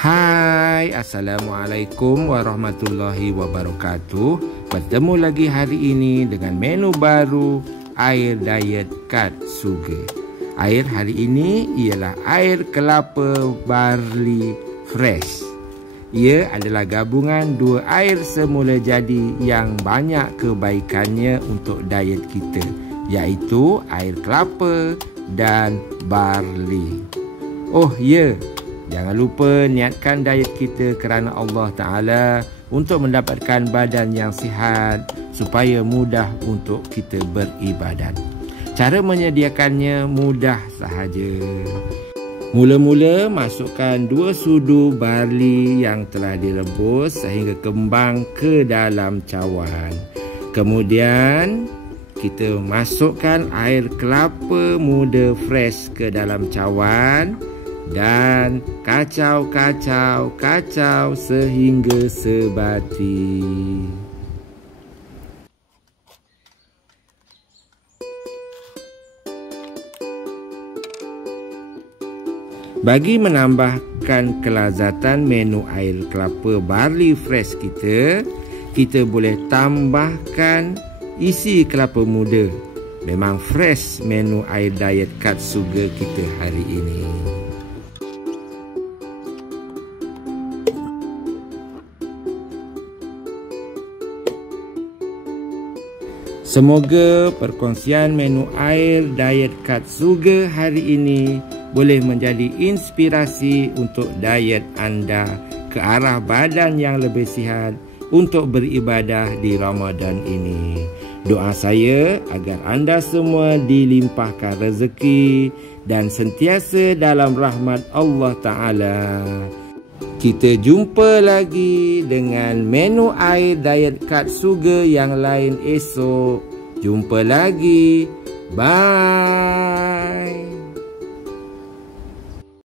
Hai, Assalamualaikum warahmatullahi wabarakatuh. Bertemu lagi hari ini dengan menu baru air diet cut sugar. Air hari ini ialah air kelapa barley fresh. Ia adalah gabungan dua air semula jadi yang banyak kebaikannya untuk diet kita, iaitu air kelapa dan barley. Oh ya, jangan lupa niatkan diet kita kerana Allah Ta'ala untuk mendapatkan badan yang sihat supaya mudah untuk kita beribadat. Cara menyediakannya mudah sahaja. Mula-mula masukkan 2 sudu barley yang telah direbus sehingga kembang ke dalam cawan. Kemudian kita masukkan air kelapa muda fresh ke dalam cawan dan kacau sehingga sebati. Bagi menambahkan kelazatan menu air kelapa barley fresh kita boleh tambahkan isi kelapa muda. Memang fresh menu air diet cut sugar kita hari ini. Semoga perkongsian menu air diet cut sugar hari ini boleh menjadi inspirasi untuk diet anda ke arah badan yang lebih sihat untuk beribadah di Ramadan ini. Doa saya agar anda semua dilimpahkan rezeki dan sentiasa dalam rahmat Allah Ta'ala. Kita jumpa lagi dengan menu air diet cut sugar yang lain esok. Jumpa lagi. Bye.